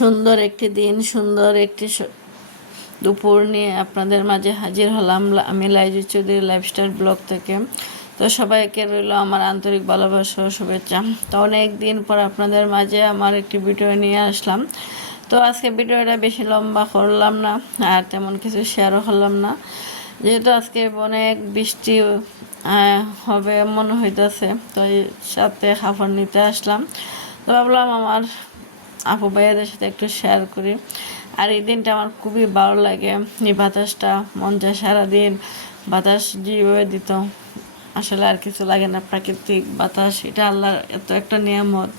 সুন্দর একটি দিন, সুন্দর একটি দুপুর নিয়ে আপনাদের মাঝে হাজির হলাম আমি লাইজু চৌধুরী লাইফস্টাইল ব্লগ থেকে। তো সবাইকে রইল আমার আন্তরিক ভালোবাসা ও শুভেচ্ছা। তো অনেক দিন পর আপনাদের মাঝে আমার একটি ভিডিও নিয়ে আসলাম। তো আজকে ভিডিওটা বেশি লম্বা করলাম না আর তেমন কিছু শেয়ারও করলাম না, যেহেতু আজকে অনেক বৃষ্টি হবে মনে হইতেছে। তো সাথে খাবার নিতে আসলাম। তো ভাবলাম আমার আপু ভাইয়াদের সাথে একটু শেয়ার করি। আর এই দিনটা আমার খুবই ভালো লাগে, এই বাতাসটা মন যায় সারাদিন বাতাস যেভাবে দিত, আসলে আর কিছু লাগে না। প্রাকৃতিক বাতাস এটা আল্লাহর এত একটা নিয়ামত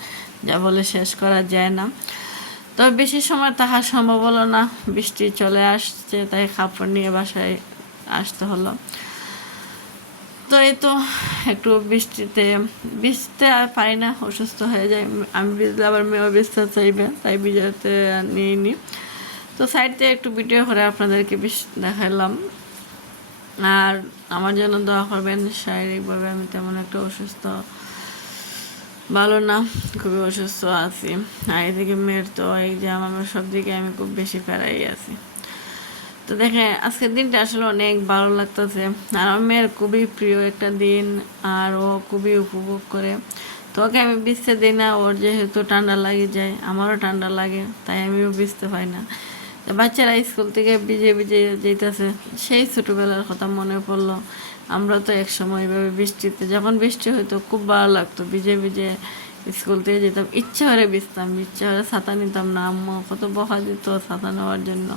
যা বলে শেষ করা যায় না। তো বেশি সময় তাহা সম্ভব হলো না, বৃষ্টি চলে আসছে, তাই কাপড় নিয়ে বাসায় আসতে হলো। তো এই তো একটু ভিজতে আর পারি না, অসুস্থ হয়ে যায়। আমি ভিজলে আবার মেয়েও ভিজতে চাইবে, তাই ভিজাতে নিইনি। তো সাইড থেকে একটু ভিডিও করে আপনাদেরকে দেখালাম। আর আমার জন্য দোয়া করবেন, শারীরিকভাবে আমি তেমন একটা অসুস্থ ভালো না, খুবই অসুস্থ আছি। আর এদিকে মেয়ের তো এক্সাম, আমার সব দিকে আমি খুব বেশি প্যারাই আছি। তো দেখেন আজকের দিনটা আসলে অনেক ভালো লাগতেছে। আর আমার মেয়ের খুবই প্রিয় একটা দিন, আর ও খুবই উপভোগ করে। তো ওকে আমি ভিজতে দিই না, ওর যেহেতু ঠান্ডা লাগে যায়, আমারও ঠান্ডা লাগে, তাই আমিও ভিজতে পাই না। বাচ্চারা স্কুল থেকে ভিজে ভিজে যেতেছে, সেই ছোটোবেলার কথা মনে পড়লো। আমরা তো একসময় এইভাবে বৃষ্টিতে, যখন বৃষ্টি হইতো খুব ভালো লাগতো, ভিজে ভিজে স্কুল থেকে যেতাম, ইচ্ছা করে ভিজতাম, ইচ্ছা করে ছাতা নিতাম না। আম্মু কত বকা দিত ছাতা নেওয়ার জন্য,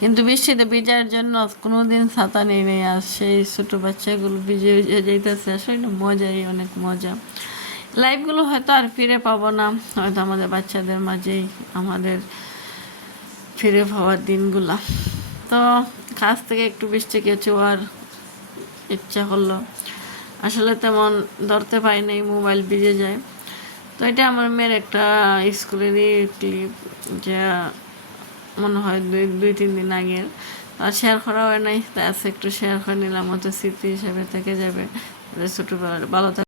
কিন্তু বৃষ্টিতে ভিজার জন্য কোনোদিন ছাতা নেই নেই। আর সেই ছোটো বাচ্চাগুলো ভিজে ভিজে যেতেছে, আসলে মজাই অনেক মজা। লাইফগুলো হয়তো আর ফিরে পাবো না, হয়তো আমাদের বাচ্চাদের মাঝেই আমাদের ফিরে পাওয়ার দিনগুলা। তো কাছ থেকে একটু বৃষ্টি কিছু আর ইচ্ছা করলো, আসলে তেমন ধরতে পারি নাই, মোবাইল ভিজে যায়। তো এটা আমার মেয়ের একটা স্কুলেরই ক্লিপ, যা মনে হয় দুই তিন দিন আগের, আর শেয়ার করা হয় নাই, তাই আজকে একটু শেয়ার করে নিলাম, হয়তো স্মৃতি হিসেবে থেকে যাবে ছোটোবেলার। ভালো